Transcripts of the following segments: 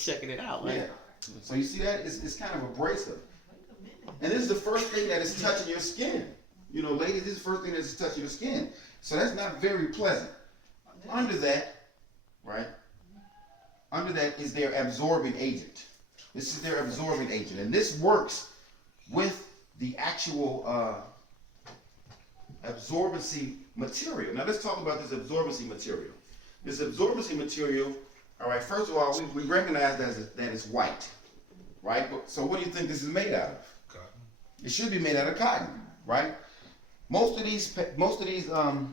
checking it out. Like, yeah. So you see that? It's kind of abrasive. And this is the first thing that is touching your skin. You know, ladies, this is the first thing that's touching your skin. So that's not very pleasant. Under that, right? Under that is their absorbing agent. This is their absorbing agent. And this works with the actual absorbency material. Now let's talk about this absorbency material. This absorbency material, all right, first of all, we recognize that it's white, right? So what do you think this is made out of? Cotton. It should be made out of cotton, right? Most of these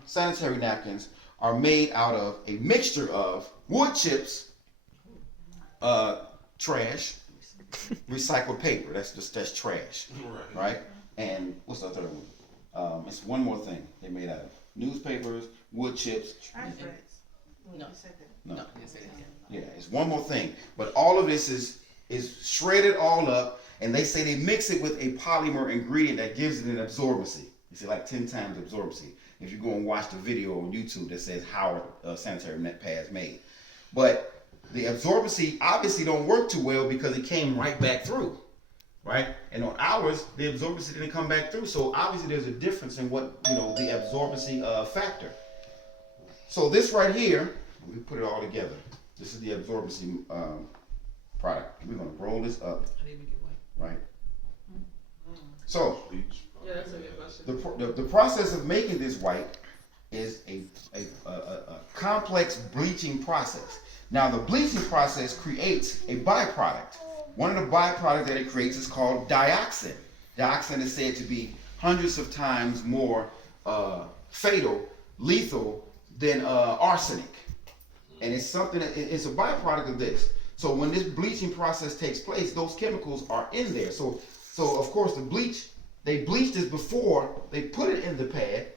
sanitary napkins are made out of a mixture of wood chips, trash, recycled paper. That's trash, right? And what's the third one? It's one more thing they made out of newspapers, wood chips. no, No, didn't say that. yeah, it's one more thing. But all of this is shredded all up, and they say they mix it with a polymer ingredient that gives it an absorbency. You see, like 10 times absorbency. If you go and watch the video on YouTube that says how sanitary pads made. But the absorbency obviously don't work too well because it came right back through, right? And on ours, the absorbency didn't come back through. So obviously there's a difference in what, the absorbency factor. So this right here, we put it all together. This is the absorbency product. We're gonna roll this up, I didn't make it white. right? So Yeah, that's a good question. the process of making this white is a complex bleaching process. Now the bleaching process creates a byproduct. One of the byproducts that it creates is called dioxin. Dioxin is said to be hundreds of times more fatal, lethal than arsenic. And it's something that it's a byproduct of this. So when this bleaching process takes place, those chemicals are in there. So of course they bleached this before they put it in the pad,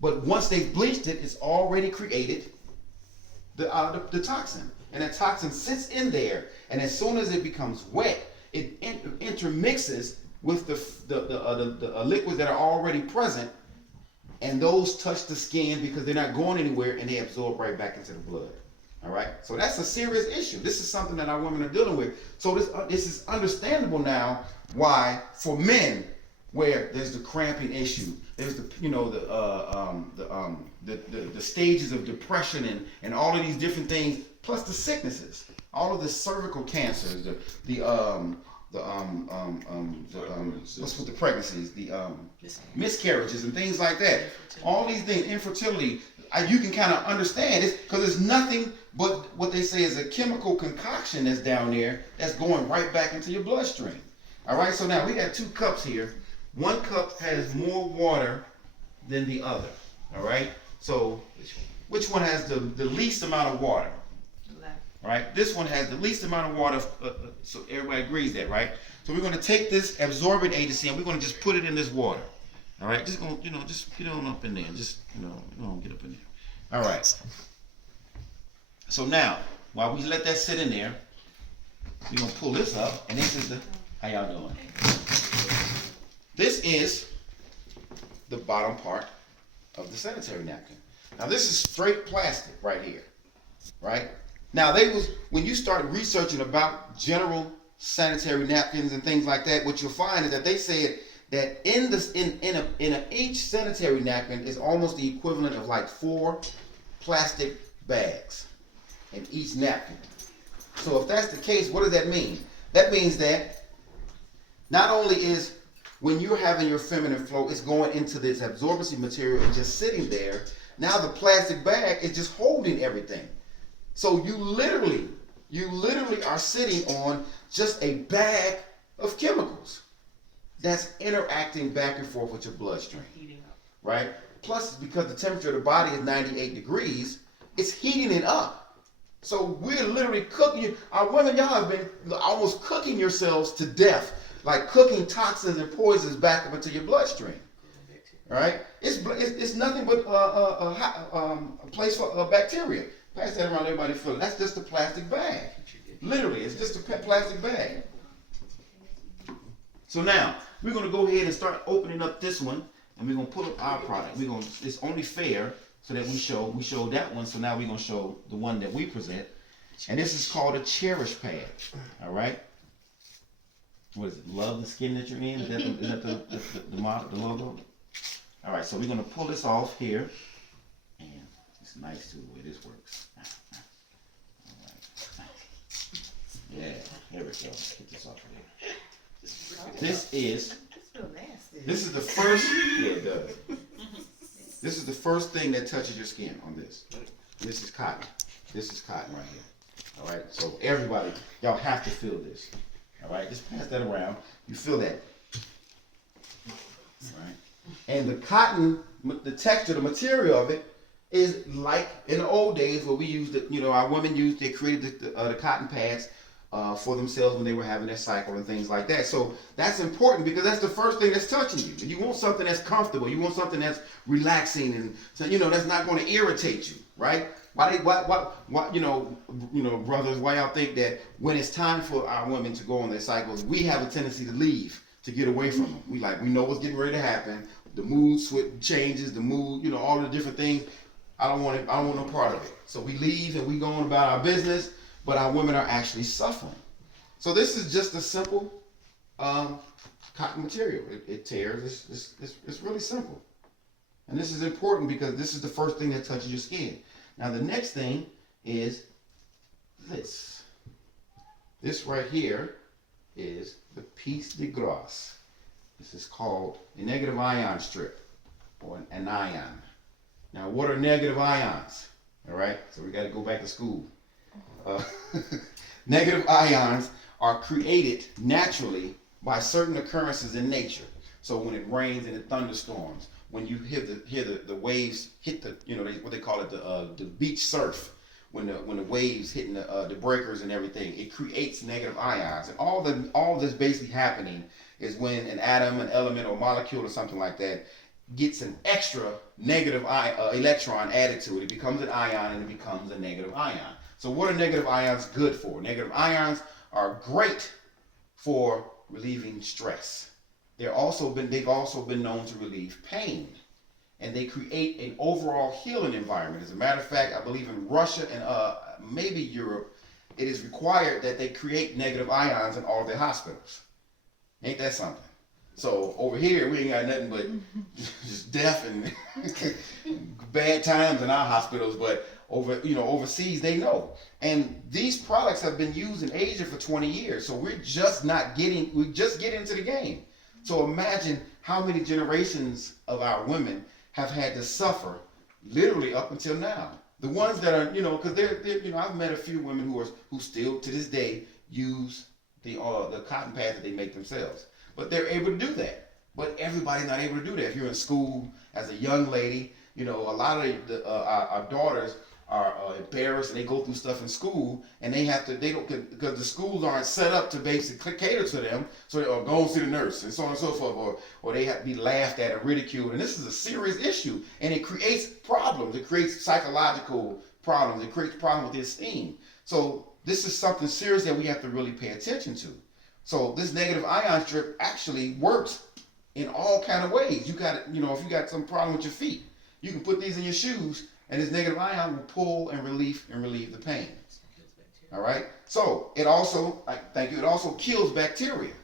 but once they've bleached it, it's already created the toxin. And that toxin sits in there, and as soon as it becomes wet, it intermixes with the liquids that are already present, and those touch the skin because they're not going anywhere, and they absorb right back into the blood. All right, so that's a serious issue. This is something that our women are dealing with. So this is understandable now why for men, where there's the cramping issue, there's the stages of depression and all of these different things, plus the sicknesses, all of the cervical cancers, what's with the pregnancies, the miscarriages and things like that. All these things, infertility, you can kind of understand this because there's nothing but what they say is a chemical concoction that's down there that's going right back into your bloodstream. All right, so now we got 2 cups here. One cup has more water than the other. All right, so which one has the least amount of water? All right, this one has the least amount of water, so everybody agrees that, right? So we're going to take this absorbent agency and we're going to just put it in this water. All right, just going, just get on up in there, just get up in there. All right. So now, while we let that sit in there, we're gonna pull this up, and this is how y'all doing? This is the bottom part of the sanitary napkin. Now this is straight plastic right here, right? Now when you start researching about general sanitary napkins and things like that, what you'll find is that they said that in each sanitary napkin is almost the equivalent of like 4 plastic bags in each napkin. So if that's the case, what does that mean? That means that not only is when you're having your feminine flow, it's going into this absorbency material and just sitting there. Now the plastic bag is just holding everything. So you literally are sitting on just a bag of chemicals that's interacting back and forth with your bloodstream, right? Plus, because the temperature of the body is 98 degrees, it's heating it up. So we're literally cooking. Our women, y'all have been almost cooking yourselves to death, like cooking toxins and poisons back up into your bloodstream. Right? It's nothing but a place for bacteria. Pass that around, everybody feel it. That's just a plastic bag. Literally, it's just a plastic bag. So now we're going to go ahead and start opening up this one, and we're going to pull up our product. It's only fair so that we show that one. So now we're going to show the one that we present. And this is called a Cherish pad. All right. What is it? Love the skin that you're in? Is that the model, the logo? All right. So we're gonna pull this off here, and it's nice too the way this works. All right. Yeah. Here we go. Get this off of there. This is the first. Yeah, it does. This is the first thing that touches your skin on this. This is cotton. This is cotton right here. All right. So everybody, y'all have to feel this. All right. Just pass that around. You feel that. All right. And the cotton, the texture, the material of it is like in the old days where we used it. You know, our women used. They created the cotton pads for themselves when they were having their cycle and things like that. So that's important because that's the first thing that's touching you. You want something that's comfortable. You want something that's relaxing and so, you know, that's not going to irritate you, right? Why you know, brothers, why y'all think that when it's time for our women to go on their cycles, we have a tendency to leave, to get away from them. We know what's getting ready to happen. The mood changes, the mood, you know, all the different things. I don't want no part of it. So we leave and we go on about our business. But our women are actually suffering. So this is just a simple cotton material. It tears. It's really simple. And this is important because this is the first thing that touches your skin. Now the next thing is this. This right here is the piece de grace. This is called a negative ion strip or an ion. Now what are negative ions? All right, so we got to go back to school. Negative ions are created naturally by certain occurrences in nature. So when it rains and it thunderstorms, when you hear the waves hit the, you know, what they call it, the beach surf, when the waves hitting the breakers and everything, it creates negative ions. And all this basically happening is when an atom, an element, or molecule or something like that gets an extra negative electron added to it. It becomes an ion and it becomes a negative ion. So what are negative ions good for? Negative ions are great for relieving stress. They've also been known to relieve pain. And they create an overall healing environment. As a matter of fact, I believe in Russia and maybe Europe, it is required that they create negative ions in all of their hospitals. Ain't that something? So over here, we ain't got nothing but just death and bad times in our hospitals, but overseas they know. And these products have been used in Asia for 20 years. So we're just getting into the game. So imagine how many generations of our women have had to suffer literally up until now. The ones that are, because they're I've met a few women who still to this day use the cotton pads that they make themselves. But they're able to do that. But everybody's not able to do that. If you're in school as a young lady, a lot of our daughters are embarrassed and they go through stuff in school and because the schools aren't set up to basically cater to them. So they go and see the nurse and so on and so forth, or they have to be laughed at or ridiculed. And this is a serious issue and it creates problems. It creates psychological problems. It creates problems with esteem. So this is something serious that we have to really pay attention to. So this negative ion strip actually works in all kind of ways. You got, if you got some problem with your feet, you can put these in your shoes, and this negative ion will pull and relieve the pain. All right. So it also, it also kills bacteria.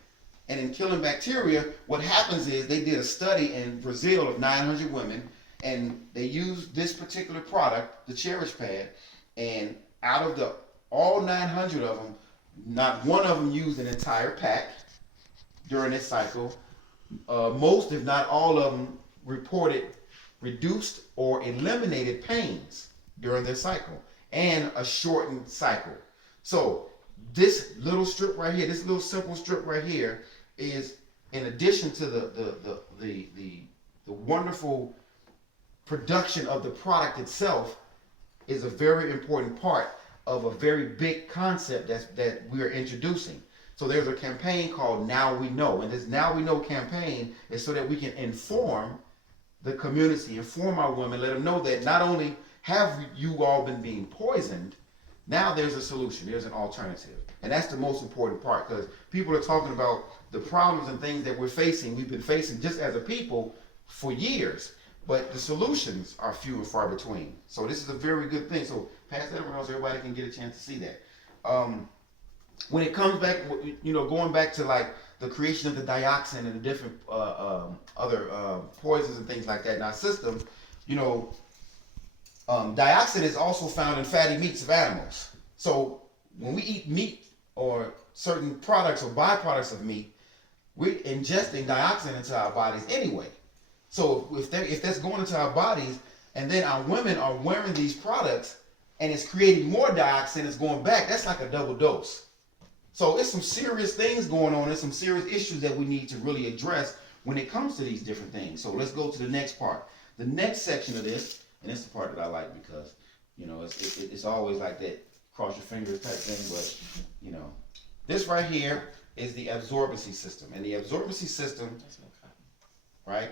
And in killing bacteria, what happens is they did a study in Brazil of 900 women, and they used this particular product, the Cherish Pad, and out of all 900 of them, not one of them used an entire pack during this cycle. Most, if not all of them, reported reduced or eliminated pains during their cycle and a shortened cycle. So this little strip right here, this little simple strip right here, is in addition to the wonderful production of the product itself, is a very important part of a very big concept that we're introducing. So there's a campaign called Now We Know, and this Now We Know campaign is so that we can inform the community, inform our women, let them know that not only have you all been being poisoned, now there's a solution, there's an alternative. And that's the most important part, because people are talking about the problems and things that we've been facing just as a people for years, but the solutions are few and far between. So this is a very good thing. So pass that around so everybody can get a chance to see that. when it comes back, going back to like the creation of the dioxin and the different other poisons and things like that in our system, dioxin is also found in fatty meats of animals. So when we eat meat or certain products or byproducts of meat, we're ingesting dioxin into our bodies anyway. So if that's going into our bodies, and then our women are wearing these products, and it's creating more dioxin, it's going back, that's like a double dose. So it's some serious things going on. There's some serious issues that we need to really address when it comes to these different things. So let's go to the next part. The next section of this, and it's the part that I like because, it's always like that cross your fingers type thing, but, this right here is the absorbency system. And the absorbency system, right,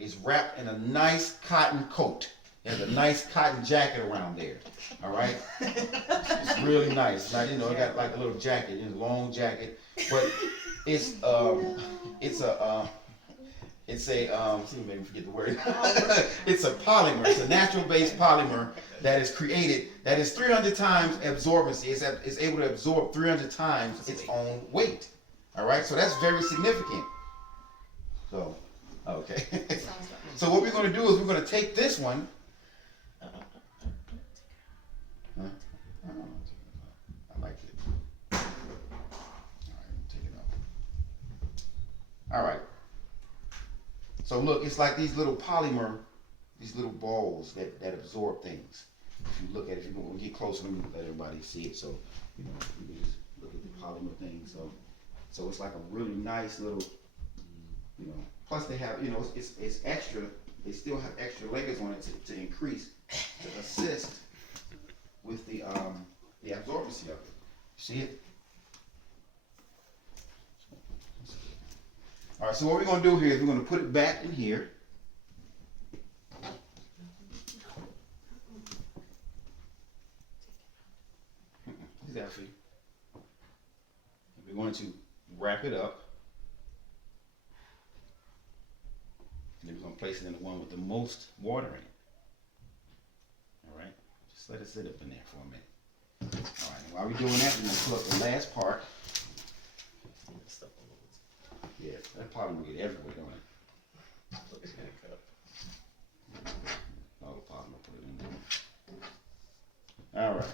is wrapped in a nice cotton coat. It has a nice cotton jacket around there. All right, it's really nice. Now it got like a little jacket, a long jacket, but it's a see, maybe forget the word. It's a polymer. It's a natural-based polymer that is created that is 300 times absorbency. It's able to absorb 300 times its own weight. All right, so that's very significant. So, okay. So what we're going to do is we're going to take this one. I like it. All right, take it out. All right. So look, it's like these little polymer, these little balls that absorb things. If you look at it, if you want to get closer, let me let everybody see it. So, you can just look at the polymer thing. So it's like a really nice little, plus they have, it's extra, they still have extra layers on it to increase, to assist with the absorbency of it. See it? All right, so what we're going to do here is we're going to put it back in here. Exactly. We're going to wrap it up. And then we're going to place it in the one with the most water in it. All right? Just let it sit up in there for a minute. All right, and while we're doing that, we're going to pull up the last part. Yeah, that polymer will get everywhere, don't it? Oh, the polymer, put it in there. All right.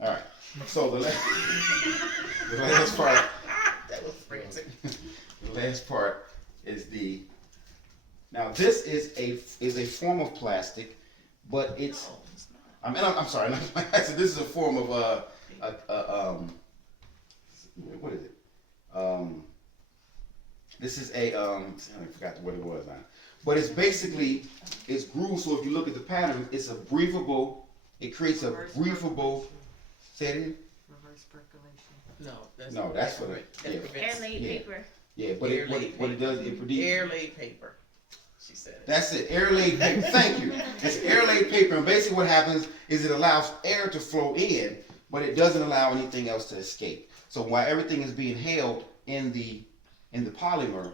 All right. So the last part. That was frantic. The last part is Now this is a form of plastic, but it's. No, it's not. I'm sorry. I said this is a form of what is it? This is I forgot what it was now. But it's basically, it's grooved, so if you look at the pattern, it's a breathable, it creates a breathable, say it again? Reverse percolation. No, that's for the, yeah. Airlaid paper. Yeah, but what it does, it produces. Airlaid paper. She said it. That's it, air-laid paper, thank you. It's air-laid paper, and basically what happens is it allows air to flow in, but it doesn't allow anything else to escape. So while everything is being held in the polymer,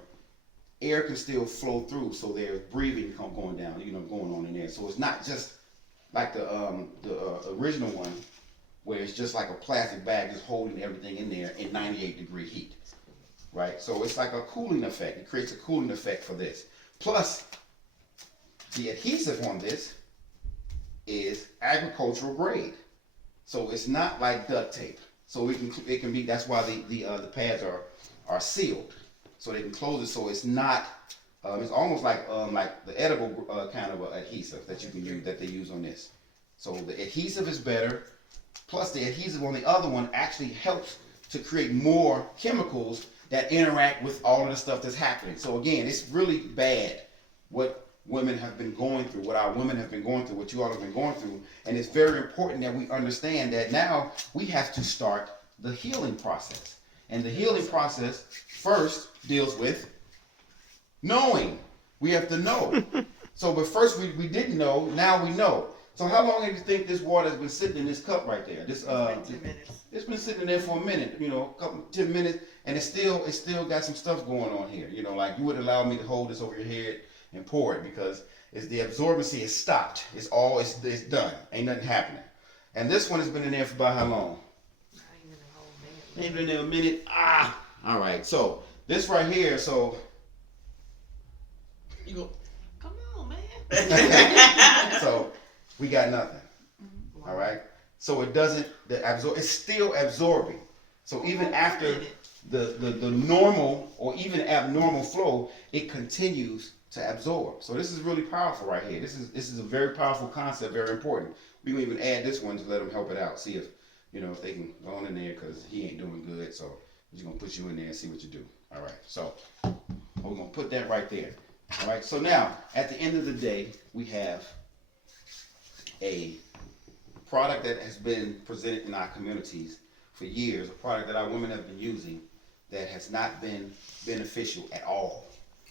air can still flow through, so there's breathing going down, going on in there. So it's not just like the original one, where it's just like a plastic bag just holding everything in there in 98-degree heat, right? So it's like a cooling effect. It creates a cooling effect for this. Plus, the adhesive on this is agricultural grade, so it's not like duct tape. So it can be. That's why the pads are sealed, so they can close it. So it's not. It's almost like the edible kind of adhesive that you can use, that they use on this. So the adhesive is better. Plus the adhesive on the other one actually helps to create more chemicals that interact with all of the stuff that's happening. So again, it's really bad what women have been going through, what our women have been going through, what you all have been going through. And it's very important that we understand that now we have to start the healing process. And the healing process first deals with knowing. We have to know. So, but first we didn't know, now we know. So how long do you think this water has been sitting in this cup right there? This 2 minutes. It's been sitting there for a minute, a couple 10 minutes, and it's still got some stuff going on here. Like you wouldn't allow me to hold this over your head and pour it, because is the absorbency is stopped. It's done. Ain't nothing happening. And this one has been in there for about how long? Not even a whole minute. Ain't been in there a minute. All right. So this right here. So You go. Come on, man. so we got nothing. All right. So it doesn't. It's still absorbing. So even after the normal or even abnormal flow, it continues to absorb. So this is really powerful right here. This is a very powerful concept, very important. We can even add this one to let them help it out. See if if they can go on in there, because he ain't doing good. So we're just gonna put you in there and see what you do. All right. So we're gonna put that right there. All right. So now at the end of the day, we have a product that has been presented in our communities for years, a product that our women have been using that has not been beneficial at all.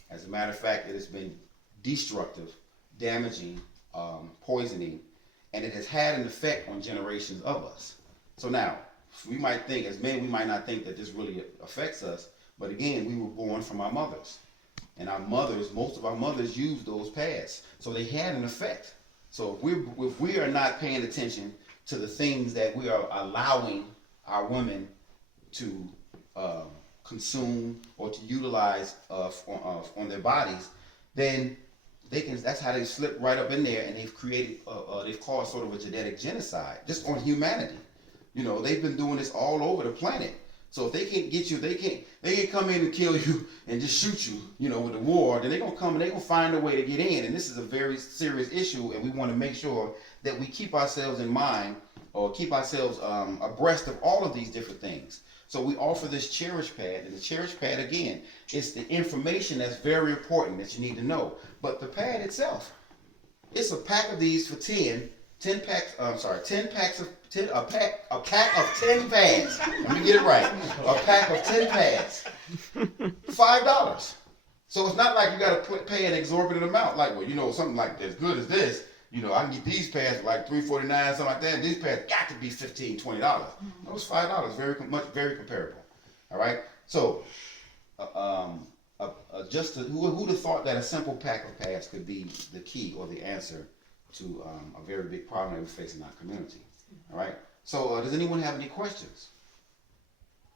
As a matter of fact, it has been destructive, damaging, poisoning, and it has had an effect on generations of us. So now, we might think, as men, we might not think that this really affects us, but again, we were born from our mothers. And our mothers, most of our mothers used those pads. So they had an effect. So if we are not paying attention to the things that we are allowing our women to consume or to utilize on their bodies, then that's how they slip right up in there, and they've caused sort of a genetic genocide just on humanity. They've been doing this all over the planet. So if they can't get you, they can't come in and kill you and just shoot you, with the war. Then they're gonna come and they're gonna find a way to get in. And this is a very serious issue, and we want to make sure that we keep ourselves in mind, or keep ourselves abreast of all of these different things. So we offer this Cherish Pad, and the Cherish Pad, again, it's the information that's very important that you need to know. But the pad itself, it's a pack of these for 10 pack of 10 pads. Let me get it right. A pack of 10 pads. $5. So it's not like you got to pay an exorbitant amount. Like, something like as good as this, I can get these pads for like $3.49, something like that. These pads got to be $15, $20. That was $5. Very comparable. All right. So, who'd have thought that a simple pack of pads could be the key or the answer to a very big problem that we're facing in our community? All right. So, does anyone have any questions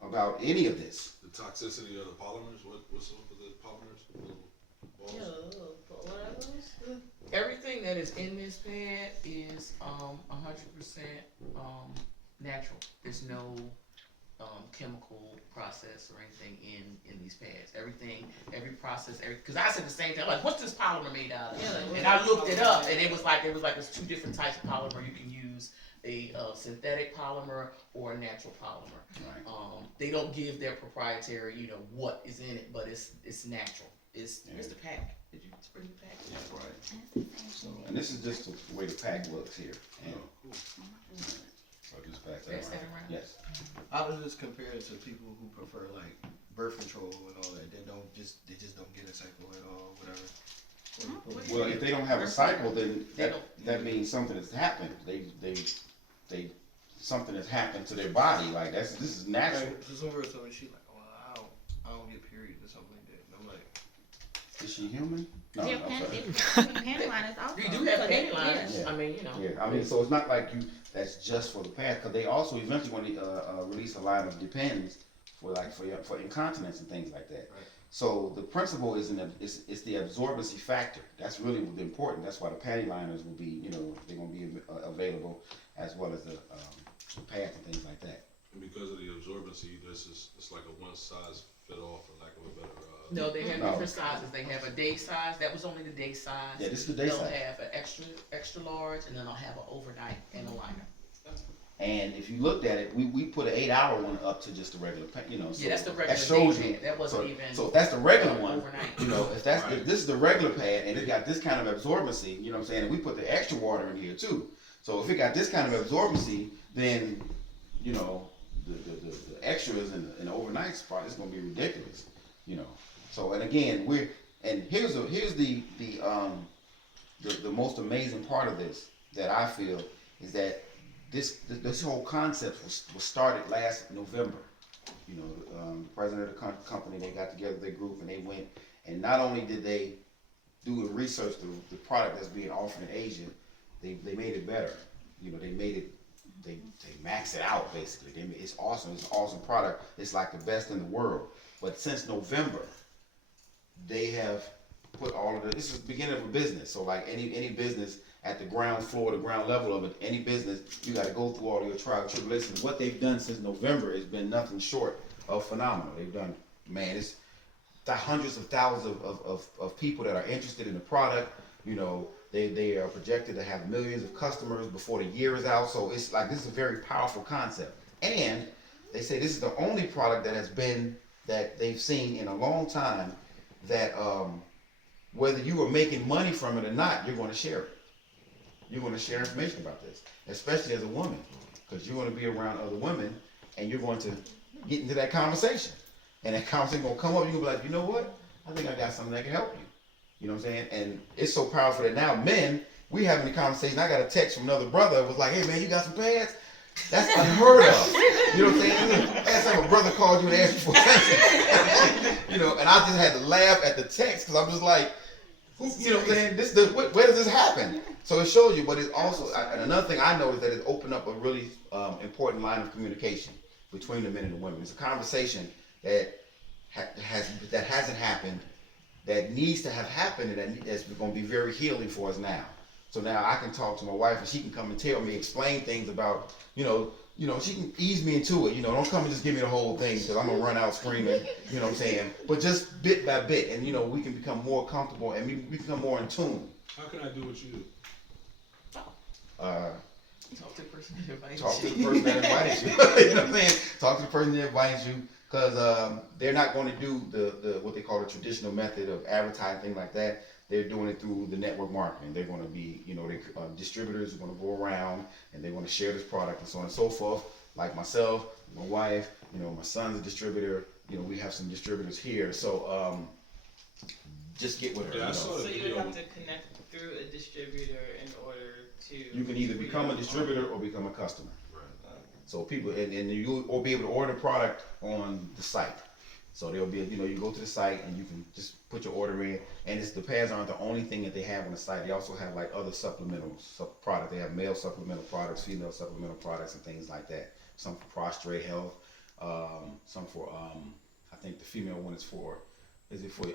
about any of this? The toxicity of the polymers. What's up with the polymers? Everything that is in this pad is 100% natural. There's no chemical process or anything in these pads. Every process, because I said the same thing. I'm like, what's this polymer made out of? Yeah, and I looked it up, and it was like there's two different types of polymer. You can use a synthetic polymer or a natural polymer. Right. They don't give their proprietary, what is in it, but it's natural. Here's the pack. Did you bring the pack? Yeah, right. So, and this is just the way the pack looks here. And, so just pass that around. Yes. How does this compare to people who prefer like birth control and all that? They just don't get a cycle at all, whatever. Well, if they don't have a cycle, then that means something has happened. They something has happened to their body. Like this is natural. Like, so somewhere told me, she's like, well, I don't get periods or something like that. And I'm like, is she human? No, Yeah, I'm sorry. panty liners also. You do have So panty that- liners. yeah. I mean, Yeah, I mean, so it's not like that's just for the pad, because they also eventually want to release a line of Depends for incontinence and things like that. Right. So the principle is it's the absorbency factor. That's really important. That's why the panty liners will be, they're going to be available, as well as the pads and things like that. And because of the absorbency, it's like a one size fit all, for lack of a better. no, they have different sizes. They have a day size. That was only the day size. Yeah, this is the day They'll size. have an extra large, and then they'll have an overnight and a liner. And if you looked at it, we put an 8-hour one up to just the regular, so Yeah, that's the regular that shows day you. pad. That wasn't even So if that's the regular one, overnight. if this is the regular pad and it got this kind of absorbency, you know what I'm saying, and we put the extra water in here too. So if it got this kind of absorbency, then the extras in the overnight spot is going to be ridiculous, So and again here's the most amazing part of this that I feel is that this whole concept was started last November. The president of the company, they got together their group and they went, and not only did they doing research, the product that's being offered in Asia, they made it better. You know, they made it, they maxed it out basically. It's awesome. It's an awesome product. It's like the best in the world. But since November, they have put all of this is the beginning of a business. So like any business at the ground floor, the ground level of it, any business, you got to go through all your trial and tribulations. What they've done since November has been nothing short of phenomenal. They've done, man, it's the hundreds of thousands of people that are interested in the product. You know, they are projected to have millions of customers before the year is out. So it's like, this is a very powerful concept. And they say this is the only product that they've seen in a long time that whether you are making money from it or not, you're going to share it. You're going to share information about this, especially as a woman, because you're going to be around other women and you're going to get into that conversation. And that conversation going to come up, you're going to be like, you know what? I think I got something that can help you. You know what I'm saying? And it's so powerful that now men, we having a conversation. I got a text from another brother. It was like, hey man, you got some pads? That's unheard of. You know what I'm saying? Last time a brother called you and asked you for something. You know, and I just had to laugh at the text because I'm just like, you know what I'm saying? Where does this happen? So it shows you, but it's also, and another thing I know is that it's opened up a really important line of communication between the men and the women. It's a conversation that hasn't happened, that needs to have happened, and that's going to be very healing for us now. So now I can talk to my wife and she can come and tell me, explain things about, you know, she can ease me into it. You know, don't come and just give me the whole thing because I'm going to run out screaming, you know what I'm saying? But just bit by bit, and you know, we can become more comfortable and we become more in tune. How can I do what you do? Talk to the person that invited Talk to you. the person that invited you. You know what I'm saying? Talk to the person that invites you, because they're not going to do the what they call the traditional method of advertising, things like that. They're doing it through the network marketing. They're going to be, you know, distributors are going to go around and they're going to share this product and so on and so forth. Like myself, my wife, you know, my son's a distributor. You know, we have some distributors here. So just get with her. Yeah, I you know. saw the So you video. would have to connect through a distributor in order to. You can either become a distributor or become a customer. Right. So people, and you will be able to order the product on the site. So there'll be, you know, you go to the site and you can just put your order in. And the pads aren't the only thing that they have on the site. They also have like other supplemental products. They have male supplemental products, female supplemental products, and things like that. Some for prostrate health, some for, I think the female one is for, what is it for?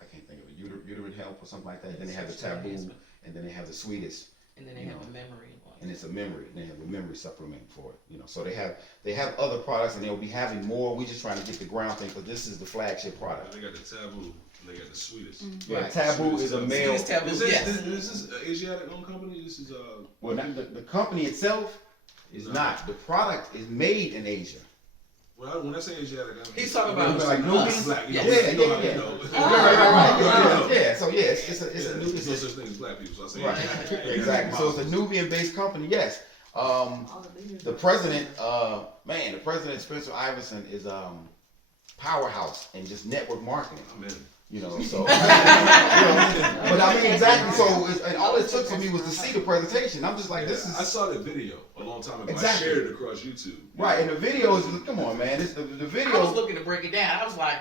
I can't think of it, uterine health or something like that. Then they have the taboo, and then they have the sweetest. And then they have a memory one. And it's a memory. They have a memory supplement for it, you know. So they have other products, and they'll be having more. We're just trying to get the ground thing, because this is the flagship product. They got the taboo, and they got the sweetest. Yeah, Right. Taboo is a male. Sweetest taboo, Is this, yes. is this an Asiatic owned company? This is Well, the company itself is No. not. The product is made in Asia. when I say Asiatic, I mean He's talking about like us. Nubians? black. Yes. You know, Yeah. you know. Right. Yeah. So yeah, it's a There's no Nubian. such thing as black people. So I say Right. Asiatic. Exactly. So it's a Nubian-based company. Yes. The president, the president Spencer Iverson is powerhouse in just network marketing. I'm in. You know, so but I mean exactly. So and all it took for me was to see the presentation. I'm just like, this is I saw the video a long time ago. Exactly. I shared it across YouTube. right. And the video is, come on, man. The I was video. looking to break it down. I was like,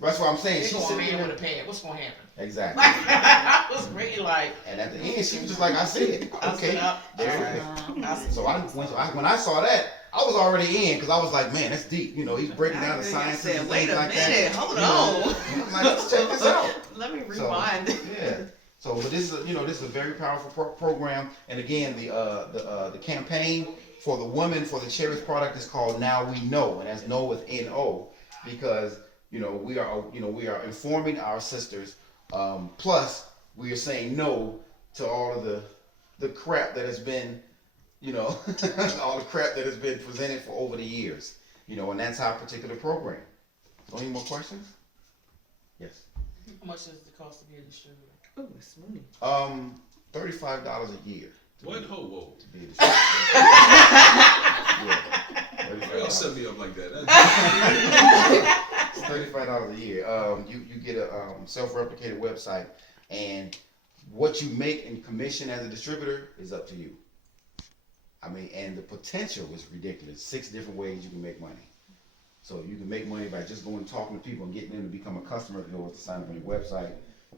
That's what I'm saying. they She's go a sitting man there. with a pad. What's gonna happen? Exactly. I was really like, And at the end, she was just like, I see it. Okay, there it is. I said, So when I saw that, I was already in, because I was like, man, that's deep. You know, he's breaking down the science and said, wait things a like minute, that. hold You know, on. I was like, let's check this out. Let me So, rewind. yeah. So, but this is this is a very powerful program. And again, the campaign for the women for the Cherries product is called Now We Know, and that's know with N-O, because we are informing our sisters. Plus, we are saying no to all of the crap that has been, all the crap that has been presented for over the years. And that's our particular program. So, any more questions? Yes. how much does it cost to be a distributor? Ooh, it's money. $35 a year. What? Whoa. To be a distributor. Yeah. Why y'all set me up like that? It's $35 a year. You get a self-replicated website, and what you make in commission as a distributor is up to you. I mean, and the potential is ridiculous. 6 different ways you can make money. So you can make money by just going and talking to people and getting them to become a customer. If you know what to sign up on your website.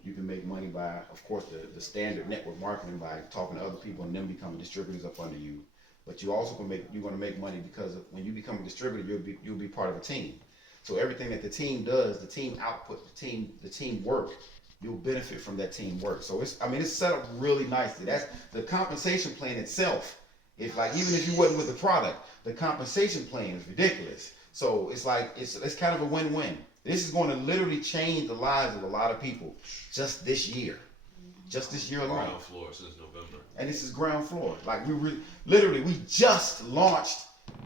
You can make money by, of course, the standard network marketing by talking to other people and them becoming distributors up under you. But you also you're going to make money because when you become a distributor, you'll be part of a team. So everything that the team does, the team output, the team work, you'll benefit from that team work. So it's set up really nicely. That's the compensation plan itself. If like, even if you wasn't with the product, the compensation plan is ridiculous. So it's like, it's kind of a win-win. This is going to literally change the lives of a lot of people just this year. Just this year alone. Ground floor since November. And this is ground floor. Like we just launched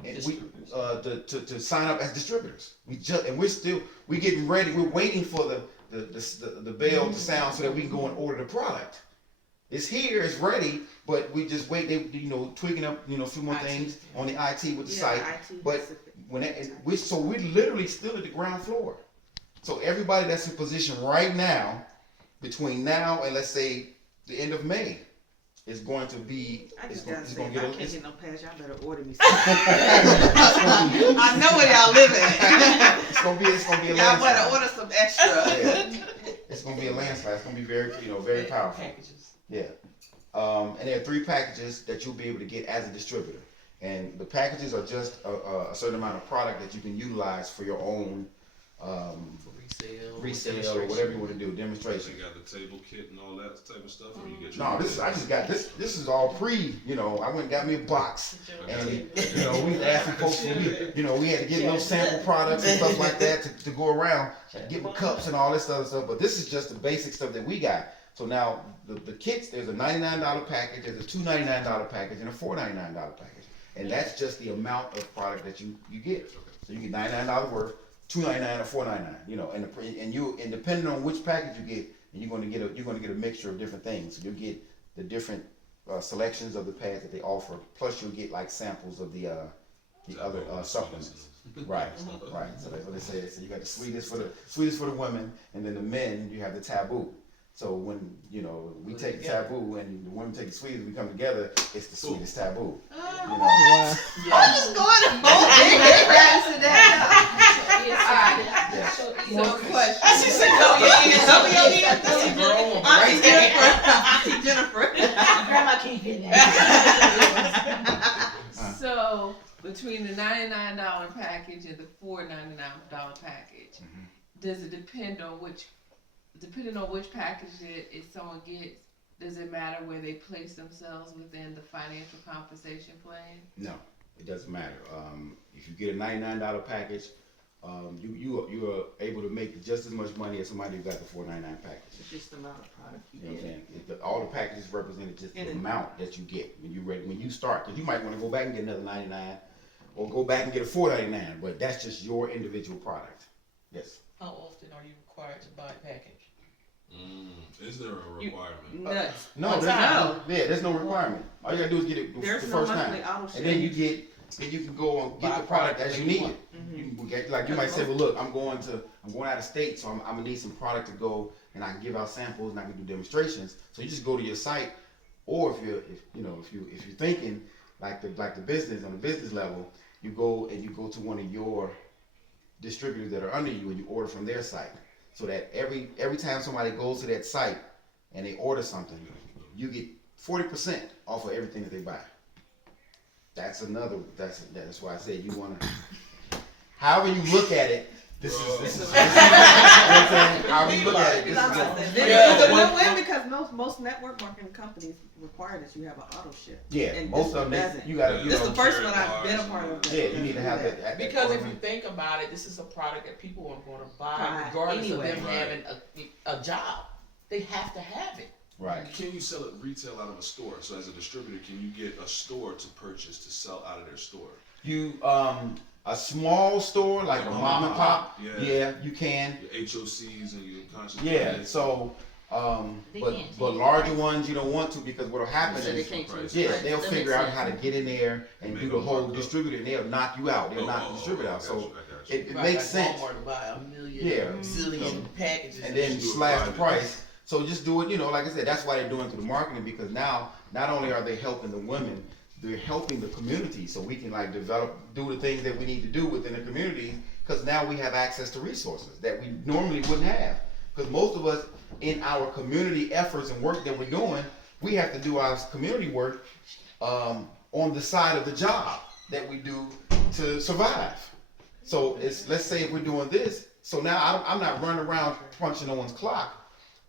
and to sign up as distributors. We're getting ready. We're waiting for the bell to sound so that we can go and order the product. It's here, it's ready, but we just wait. They tweaking up a few more things on the IT with the site. But we're literally still at the ground floor. So everybody that's in position right now, between now and let's say the end of May, is going to be. I just it's gotta say, going if to I get. can't get no pass, y'all better order me something. I know where y'all live at. It's gonna be a Y'all better landslide. order some extra. Yeah. It's gonna be a landslide. It's gonna be very powerful. Packages. Yeah. And there are 3 packages that you'll be able to get as a distributor. And the packages are just a certain amount of product that you can utilize for your own resale or whatever you want to do, So demonstration. you got the table kit and all that type of stuff, or you get No, I just got this. This is all pre. I went and got me a box, and we asking folks. We had to get little sample products and stuff like that to go around, get my cups and all this other stuff. But this is just the basic stuff that we got. So now the kits, there's a $99 package, there's a $299 package, and a $499 package, and that's just the amount of product that you get. So you get $99 worth, $299 or $499. And depending on which package you get, you're going to get a mixture of different things. So you'll get the different selections of the pads that they offer. Plus you'll get like samples of the other supplements. Right. So that's what they say. So you got the sweetest for the women, and then the men you have the taboo. So when we take the taboo and the women take the sweetest, we come together. It's the sweetest taboo. I'm just going to Yeah. So question. She said, Auntie Jennifer. Grandma can't fit that. So between the $99 package and the $499 package, does it depending on which package if someone gets, does it matter where they place themselves within the financial compensation plan? No, it doesn't matter. If you get a $99 package, you are able to make just as much money as somebody who got the $499 package. It's just the amount of product you You know what I'm get. saying? All the packages represent just the amount that you get when you're ready. When you start, because you might want to go back and get another $99, or go back and get a $499, but that's just your individual product. Yes. How often are you required to buy a package? Is there a requirement? Nuts. No, there's no requirement. All you gotta do is get it There's the no first monthly time, auto and then ship. then you can go and get the product as you need it. You can get, like you might say, well, look, I'm going out of state, so I'm gonna need some product to go, and I can give out samples and I can do demonstrations. So you just go to your site, or if you're thinking like the business on the business level, you go to one of your distributors that are under you and you order from their site. So that every time somebody goes to that site and they order something, you get 40% off of everything that they buy. That's why I said you wanna. However you look at it, this is. However you look at it, this is. It's a win-win because most network marketing companies require that you have an auto ship. Yeah, And most this of them doesn't. you gotta. This is the first one I've been a part of. Yeah, you need to have that. Because if you think about it, this is a product that people are going to buy Buy regardless anyway. of them having a job. They have to have it. Right. Can you sell it retail out of a store? So as a distributor, can you get a store to purchase to sell out of their store? You a small store like a mom and pop. Yeah, you can. Your HOCs and your conscious. Yeah. So. But larger ones you don't want to, because what'll happen So they is can't change yeah, price. they'll That figure makes out sense. how to get in there and do the whole distributor, and they'll knock you out. They'll knock the distributor out. So it Right, makes like sense. Walmart to buy a million, Yeah. zillion packages, And then do it slash the private. price. So just do it, like I said, that's why they're doing through the marketing, because now not only are they helping the women, they're helping the community, so we can do the things that we need to do within the community, because now we have access to resources that we normally wouldn't have. because most of us in our community efforts and work that we're doing, we have to do our community work on the side of the job that we do to survive. So it's, let's say if we're doing this, so now I'm not running around punching no one's clock,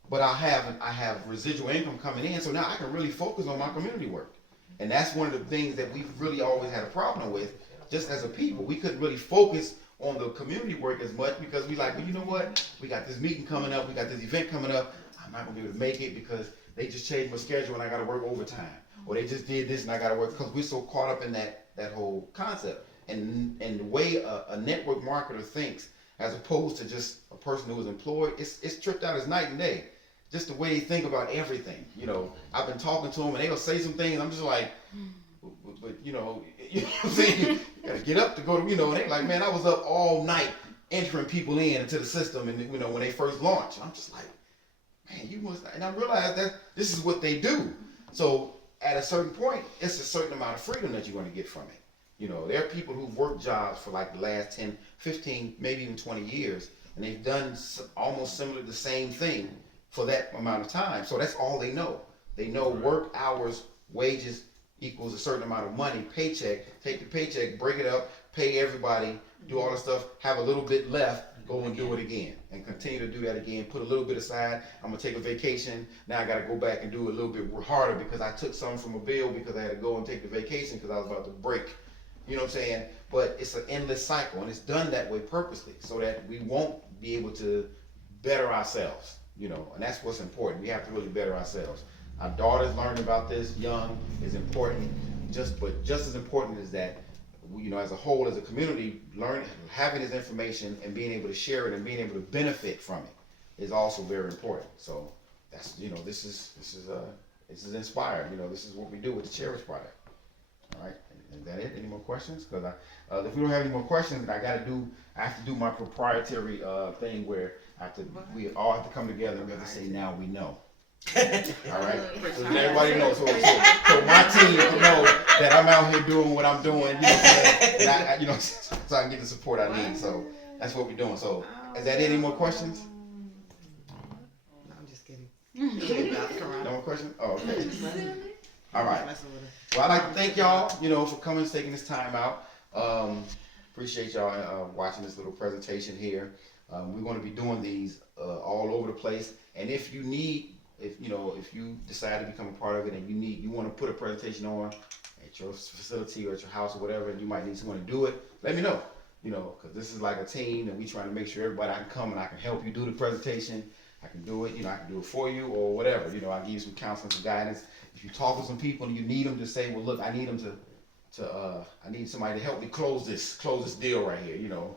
but I have residual income coming in, so now I can really focus on my community work. And that's one of the things that we've really always had a problem with, just as a people. We couldn't really focus on the community work as much because we like, well, you know what? We got this meeting coming up, we got this event coming up, I'm not gonna be able to make it because they just changed my schedule and I gotta work overtime. Or they just did this and I gotta work, because we're so caught up in that whole concept. And the way a network marketer thinks, as opposed to just a person who is employed, it's tripped out as night and day. Just the way they think about everything. You know, I've been talking to them and they'll say some things, I'm just like, but you know what I'm saying? You gotta get up to go to, you know, and they like, man, I was up all night entering people into the system, and you know, when they first launched. I'm just like, man, you must, and I realized that this is what they do. So at a certain point, it's a certain amount of freedom that you're gonna get from it. You know, there are people who've worked jobs for like the last 10, 15, maybe even 20 years, and they've done almost similar the same thing for that amount of time. So that's all they know. They know work hours, wages equals a certain amount of money, paycheck, take the paycheck, break it up, pay everybody, do all the stuff, have a little bit left, go and do it again, and continue to do that again, put a little bit aside, I'm gonna take a vacation, now I gotta go back and do it a little bit harder because I took some from a bill because I had to go and take the vacation because I was about to break. You know what I'm saying? But it's an endless cycle, and it's done that way purposely so that we won't be able to better ourselves, you know, and that's what's important. We have to really better ourselves. Our daughters learning about this young is important, but just as important is that, you know, as a whole, as a community, having this information and being able to share it and being able to benefit from it is also very important. So that's, you know, this is inspired. You know, this is what we do with the Cherish product. All right, is that it? Any more questions? Because if we don't have any more questions, then I have to do my proprietary thing where we all have to come together and we have to say, now we know. All right, so everybody knows. So my team will know that I'm out here doing what I'm doing, you know what I'm saying? And I, you know, so I can get the support I need. So that's what we're doing. So is that it? Any more questions? No, I'm just kidding. No more questions? Oh, okay. All right. Well, I'd like to thank y'all, you know, for coming and taking this time out. Appreciate y'all watching this little presentation here. We're going to be doing these all over the place. And if you decide to become a part of it and you want to put a presentation on at your facility or at your house or whatever, and you might need someone to do it, let me know. You know, because this is like a team, and we trying to make sure everybody, I can come and I can help you do the presentation. I can do it, you know, I can do it for you or whatever. You know, I give you some counseling, some guidance. If you talk to some people and you need them to say, well, look, I need them I need somebody to help me close this deal right here. You know,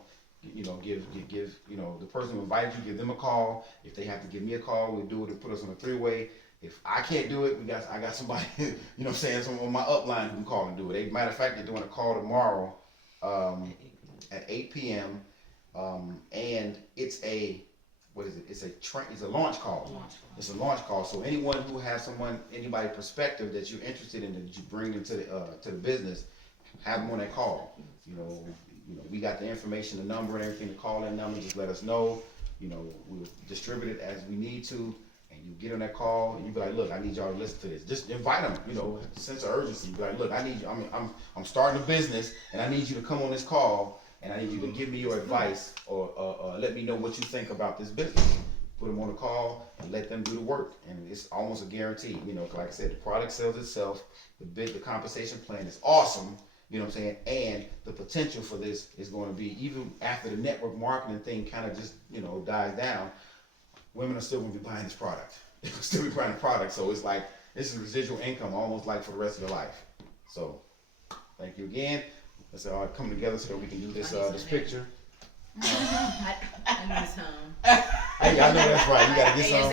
give you know, the person who invited you, give them a call. If they have to give me a call, we'll do it and put us on a three-way. If I can't do it, I got somebody, you know what I'm saying, someone on my upline who can call and do it. Matter of fact, they're doing a call tomorrow at 8 p.m. And it's a it's a launch call. It's a launch call. So anyone who has anybody perspective that you're interested in, that you bring into the business, have them on that call. You know, we got the information, the number and everything to call that number. Just let us know. You know, we'll distribute it as we need to, and you get on that call and you be like, look, I need y'all to listen to this. Just invite them. You know, sense of urgency. Be like, look, I need you. I'm starting a business, and I need you to come on this call. And I need you to give me your advice or let me know what you think about this business. Put them on a call and let them do the work. And it's almost a guarantee. You know, like I said, the product sells itself. The compensation plan is awesome. You know what I'm saying? And the potential for this is going to be, even after the network marketing thing kind of just, you know, dies down, women are still going to be buying this product. They'll still be buying the product. So it's like, this is residual income almost like for the rest of your life. So thank you again. Let's all come together so that we can do this picture. I need some. Hey, I know that's right. You gotta get some.